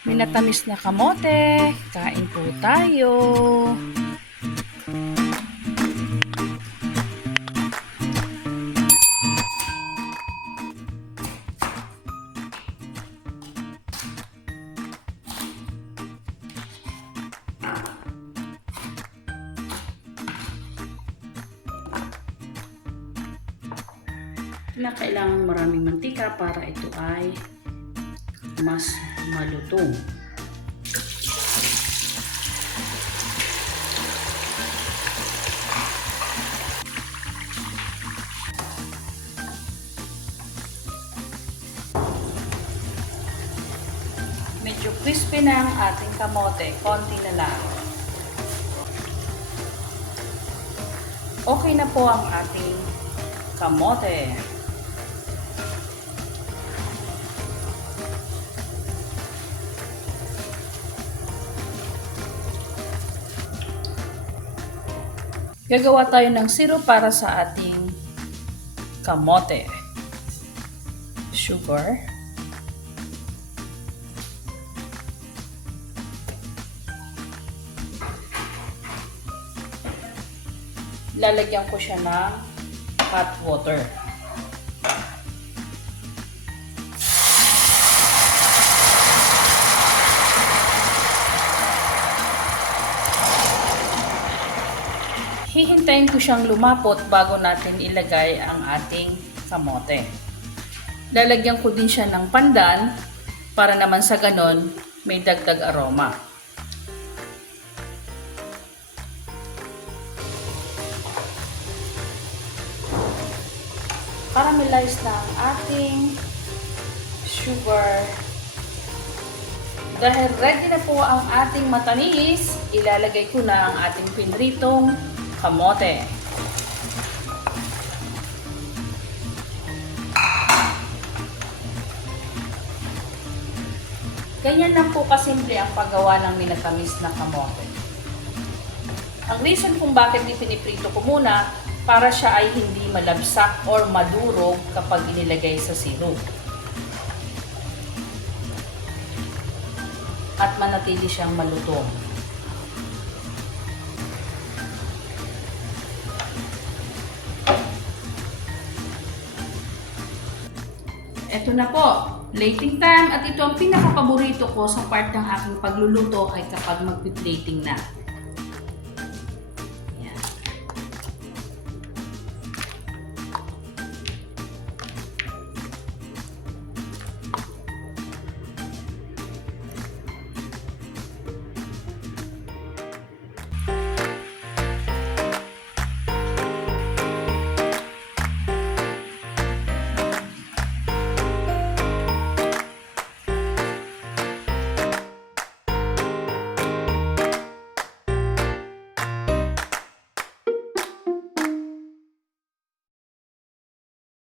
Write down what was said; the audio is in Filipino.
Minatamis na kamote. Kain po tayo. Na kailangan maraming mantika para ito ay mas malutong. Medyo crispy na ang ating kamote, konti na lang. Okay na po ang ating kamote. Gagawa tayo ng syrup para sa ating kamote. Sugar. Lalagyan ko siya ng hot water. Hihintayin ko siyang lumapot bago natin ilagay ang ating kamote. Lalagyan ko din siya ng pandan para naman sa ganon may dagdag aroma. Caramelize na ang ating sugar. Dahil ready na po ang ating matamis, ilalagay ko na ang ating pinritong kamote. Ganyan lang po kasimple ang paggawa ng minatamis na kamote. Ang reason kung bakit piniprito ko muna, para siya ay hindi malabsak or madurog kapag inilagay sa syrup. At manatili siyang malutong. Eto na po, plating time, at ito ang pinakapaborito ko sa part ng aking pagluluto ay kapag magpi-plating na.